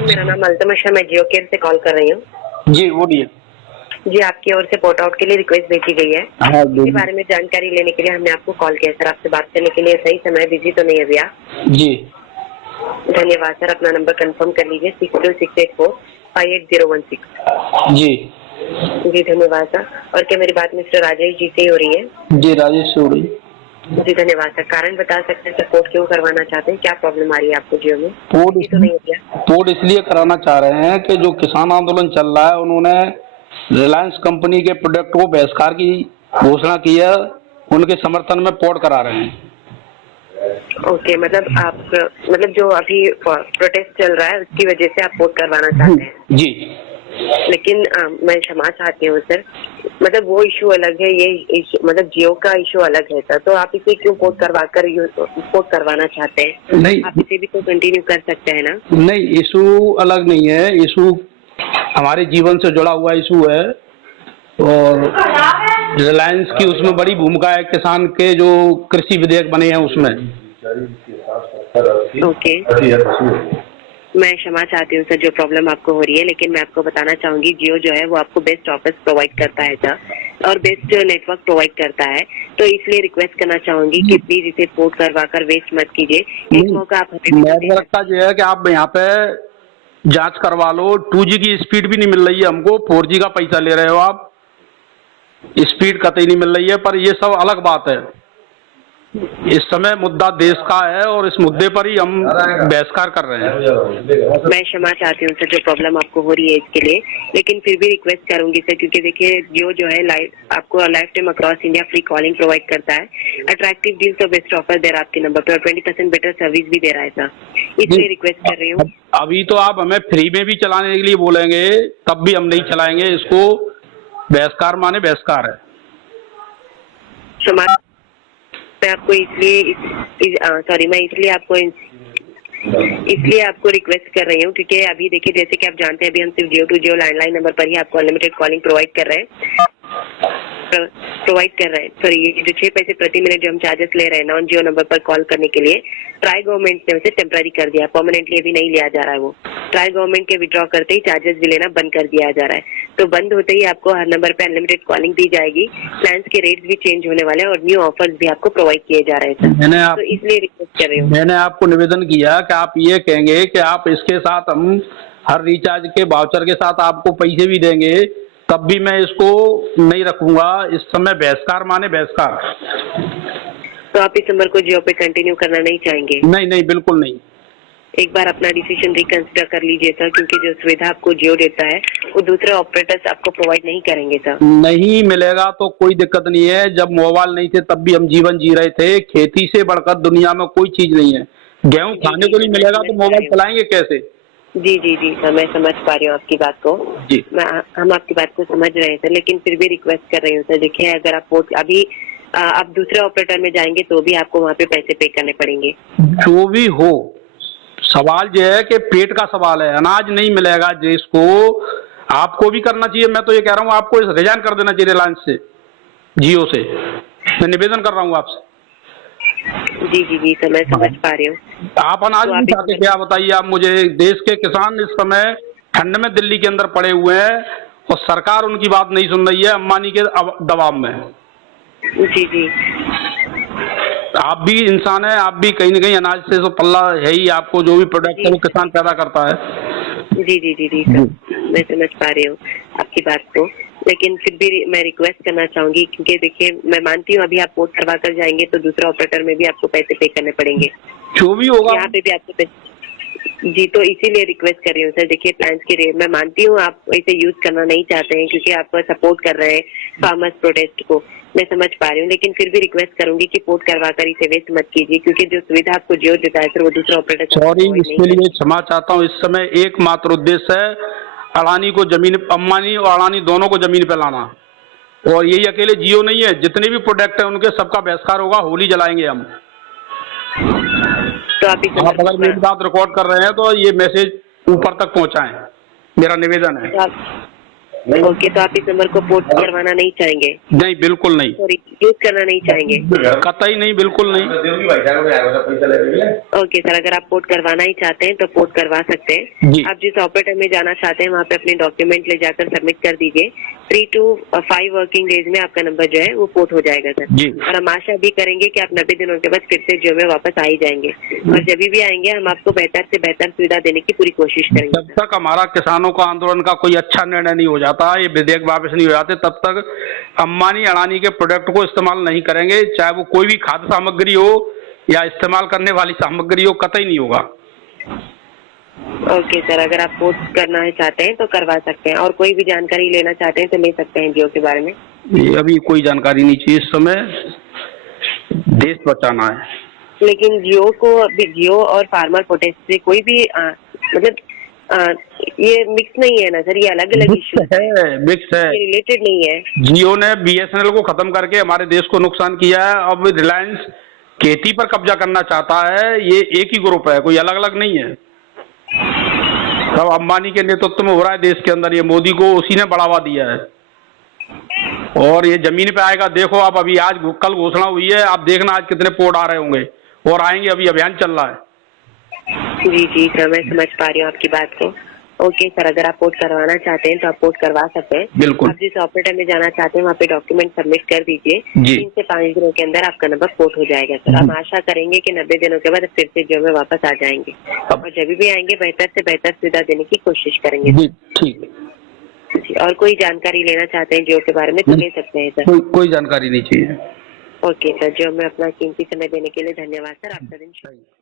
मेरा नाम अल्तमशा, मैं जियो केयर से कॉल कर रही हूँ। जी बोलिए। जी, आपकी ओर से पोर्ट आउट के लिए रिक्वेस्ट भेजी गई है। हाँ इसके बारे में जानकारी लेने के लिए हमने आपको कॉल किया सर। आपसे बात करने के लिए सही समय, बिजी तो नहीं है भैया? जी धन्यवाद सर। अपना नंबर कंफर्म कर लीजिए 6268458016। जी जी धन्यवाद सर। और क्या मेरी बात मिस्टर राजेश जी से ही हो रही है? जी राजेश से हो रही। जी धन्यवाद सर। कारण बता सकते हैं सर, पोर्ट क्यों करवाना चाहते हैं? क्या प्रॉब्लम आ रही है आपको जियो में? पोर्ट तो नहीं है क्या? पोर्ट इसलिए कराना चाह रहे हैं कि जो किसान आंदोलन चल रहा है, उन्होंने रिलायंस कंपनी के प्रोडक्ट को बहिष्कार की घोषणा की है। उनके समर्थन में पोर्ट करा रहे हैं। ओके, मतलब जो अभी प्रोटेस्ट चल रहा है उसकी वजह से आप पोर्ट करवाना चाहते हैं? जी। लेकिन मैं क्षमा चाहती हूँ सर, मतलब वो इशू अलग है, ये मतलब जियो का इशू अलग है सर। तो आप इसे क्यों पोर्ट करवाना चाहते हैं? नहीं, आप इसे भी तो कंटिन्यू कर सकते हैं ना? नहीं, इशू अलग नहीं है। इशू हमारे जीवन से जुड़ा हुआ इशू है और रिलायंस की उसमें बड़ी भूमिका है। किसान के जो कृषि विधेयक बने हैं उसमें। ओके, मैं क्षमा चाहती हूँ सर जो प्रॉब्लम आपको हो रही है, लेकिन मैं आपको बताना चाहूंगी जियो जो है वो आपको बेस्ट ऑफर्स प्रोवाइड करता है सर, और बेस्ट नेटवर्क प्रोवाइड करता है। तो इसलिए रिक्वेस्ट करना चाहूंगी कि प्लीज इसे पोर्ट करवा कर वेस्ट मत कीजिए। एक मौका आप नेटवर्क का जो है कि आप यहाँ पे जांच करवा लो। 2G की स्पीड भी नहीं मिल रही है हमको, 4G का पैसा ले रहे हो आप। स्पीड कतई नहीं मिल रही है, पर ये सब अलग बात है। इस समय मुद्दा देश का है और इस मुद्दे पर ही हम बहिष्कार कर रहे हैं। मैं क्षमा चाहती हूँ सर जो प्रॉब्लम आपको हो रही है इसके लिए, लेकिन फिर भी रिक्वेस्ट करूंगी सर, क्योंकि देखिए जियो जो है आपको life time across India free calling provide करता है, अट्रैक्टिव डील्स और बेस्ट ऑफर दे रहा है आपके नंबर पर, और 20% बेटर सर्विस भी दे रहा है सर। इसलिए रिक्वेस्ट कर रही हूँ। अभी तो आप हमें फ्री में भी चलाने के लिए बोलेंगे तब भी हम नहीं चलाएंगे इसको। बहिष्कार माने बहिष्कार है। मैं आपको इसलिए आपको रिक्वेस्ट कर रही हूँ, क्योंकि अभी देखिए जैसे कि आप जानते हैं अभी हम सिर्फ जियो टू जियो लैंडलाइन नंबर पर ही आपको अनलिमिटेड कॉलिंग प्रोवाइड कर रहे हैं। सॉरी, ये जो 6 पैसे प्रति मिनट जो हम चार्जेस ले रहे हैं नॉन जियो नंबर पर कॉल करने के लिए, ट्राई गवर्नमेंट ने उसे टेम्पररी कर दिया, परमानेंटली अभी नहीं लिया जा रहा है। वो ट्राई गवर्नमेंट के विड्रॉ करते ही चार्जेस भी लेना बंद कर दिया जा रहा है। तो बंद होते ही आपको हर नंबर पे अनलिमिटेड कॉलिंग दी जाएगी, प्लान्स के रेट्स भी चेंज होने वाले हैं और न्यू ऑफर्स भी आपको प्रोवाइड किए जा रहे हैं। तो इसलिए रिक्वेस्ट कर रही हूँ। मैंने आपको निवेदन किया कि आप ये कहेंगे कि आप इसके साथ हम हर रिचार्ज के वाउचर के साथ आपको पैसे भी देंगे, तब भी मैं इसको नहीं रखूंगा। इस समय बहिष्कार माने बहिष्कार। तो आप इस नंबर को जियो पे कंटिन्यू करना नहीं चाहेंगे? नहीं नहीं, बिल्कुल नहीं। एक बार अपना डिसीजन रिकंसिडर कर लीजिए सर, क्योंकि जो सुविधा आपको जियो देता है वो दूसरे ऑपरेटर्स आपको प्रोवाइड नहीं करेंगे सर। नहीं मिलेगा तो कोई दिक्कत नहीं है। जब मोबाइल नहीं थे तब भी हम जीवन जी रहे थे। खेती से बढ़कर दुनिया में कोई चीज नहीं है। गेहूं खाने को नहीं मिलेगा तो मोबाइल चलाएंगे कैसे? जी जी जी सर, मैं समझ पा रही हूँ आपकी बात को। जी, हम आपकी बात को समझ रहे हैं सर, लेकिन फिर भी रिक्वेस्ट कर रही हूँ सर। देखिए अगर आप दूसरे ऑपरेटर में जाएंगे तो भी आपको वहाँ पे पैसे पे करने पड़ेंगे। जो भी हो, सवाल यह है कि पेट का सवाल है। अनाज नहीं मिलेगा जिसको, आपको भी करना चाहिए। मैं तो ये कह रहा हूँ आपको रिजाइन कर देना चाहिए रिलायंस से, जियो से। मैं निवेदन कर रहा हूँ आपसे। जी जी जी सर, मैं समझ पा रही हूँ। आप अनाज नहीं खाते क्या? बताइए आप मुझे। देश के किसान इस समय ठंड में दिल्ली के अंदर पड़े हुए हैं और सरकार उनकी बात नहीं सुन रही है, अंबानी के दबाव में। जी जी, आप भी इंसान है, आप भी कहीं ना कहीं अनाज से तो पल्ला है ही। आपको जो भी प्रोडक्ट है वो किसान पैदा करता है। जी जी जी जी सर, मैं समझ पा रही हूँ आपकी बात को, लेकिन फिर भी मैं रिक्वेस्ट करना चाहूंगी, क्योंकि देखिए मैं मानती हूँ अभी आप पोर्ट करवा कर जाएंगे तो दूसरे ऑपरेटर में भी आपको पैसे पे करने पड़ेंगे, जो भी होगा यहाँ पे भी आपको पैसे। जी, तो इसीलिए रिक्वेस्ट कर रही हूँ सर। देखिए प्लान्स के रेट मैं मानती हूँ आप इसे यूज करना नहीं चाहते हैं, क्योंकि आप सपोर्ट कर रहे हैं फार्मर्स प्रोटेस्ट को, मैं समझ पा रही हूँ, लेकिन फिर भी रिक्वेस्ट करूंगी कि पोर्ट करवा कर इसे वेस्ट मत कीजिए, क्योंकि जो सुविधा आपको जियो देता है सर वो दूसरा ऑपरेटर। सॉरी, इसके लिए क्षमा चाहता हूँ। इस समय एकमात्र उद्देश्य है अडानी को जमीन, अंबानी और अडानी दोनों को जमीन पे लाना। और यही अकेले जियो नहीं है, जितने भी प्रोडक्ट है उनके सबका बहिष्कार होगा। होली जलाएंगे हम। तो आप अगर मेरी बात रिकॉर्ड कर रहे हैं तो ये मैसेज ऊपर तक पहुंचाएं, मेरा निवेदन है। ओके, तो आप इस नंबर को पोर्ट करवाना नहीं चाहेंगे? नहीं, बिल्कुल नहीं, सॉरी, यूज करना नहीं चाहेंगे? कतई नहीं, बिल्कुल नहीं। ओके सर, अगर आप पोर्ट करवाना ही चाहते हैं तो पोर्ट करवा सकते हैं। जी। आप जिस ऑपरेटर में जाना चाहते हैं वहाँ पे अपने डॉक्यूमेंट ले जाकर सबमिट कर दीजिए। 3 to 5 वर्किंग डेज में आपका नंबर जो है वो पोर्ट हो जाएगा सर। जी। और हम आशा भी करेंगे कि आप 90 दिनों के बाद फिर से जियो में वापस आ ही जाएंगे, और जब भी आएंगे हम आपको बेहतर से बेहतर सुविधा देने की पूरी कोशिश करेंगे। जब तक हमारा किसानों का आंदोलन का कोई अच्छा निर्णय नहीं हो जाता, ये विधेयक वापस नहीं हो जाते, तब तक अंबानी अडानी के प्रोडक्ट को इस्तेमाल नहीं करेंगे, चाहे वो कोई भी खाद्य सामग्री हो या इस्तेमाल करने वाली सामग्री हो, कतई नहीं होगा। ओके सर, अगर आप पोर्ट करना है चाहते हैं तो करवा सकते हैं, और कोई भी जानकारी लेना चाहते हैं तो ले सकते हैं जियो के बारे में। ये अभी कोई जानकारी नहीं चाहिए, इस समय देश बचाना है। लेकिन जियो को अभी जियो और फार्मर प्रोटेस्ट से कोई भी मतलब ये मिक्स नहीं है ना सर, ये अलग अलग इशू है, मिक्स है, रिलेटेड नहीं है। जियो ने BSNL को खत्म करके हमारे देश को नुकसान किया है, अब रिलायंस खेती पर कब्जा करना चाहता है। ये एक ही ग्रुप है, कोई अलग अलग नहीं है। सब अंबानी के नेतृत्व में हो रहा है देश के अंदर, ये मोदी को उसी ने बढ़ावा दिया है, और ये जमीन पे आएगा। देखो आप, अभी आज कल घोषणा हुई है, आप देखना आज कितने पोर्ट आ रहे होंगे और आएंगे, अभी अभियान चल रहा है। जी जी सर, मैं समझ पा रही हूँ आपकी बात को। ओके सर, अगर आप पोर्ट करवाना चाहते हैं तो आप पोर्ट करवा सकते हैं। बिल्कुल। आप जिस ऑपरेटर में जाना चाहते हैं वहाँ पे डॉक्यूमेंट सबमिट कर दीजिए। जी। 3 से 5 दिनों के अंदर आपका नंबर पोर्ट हो जाएगा सर। हम आशा करेंगे कि 90 दिनों के बाद फिर से जियो में वापस आ जाएंगे, और जब भी आएंगे बेहतर से बेहतर सुविधा देने की कोशिश करेंगे। जी, ठीक। जी, और कोई जानकारी लेना चाहते हैं जियो के बारे में तो ले सकते हैं सर। कोई जानकारी नहीं चाहिए। ओके सर, जियो में अपना कीमती समय देने के लिए धन्यवाद सर। आपका दिन शुभ हो।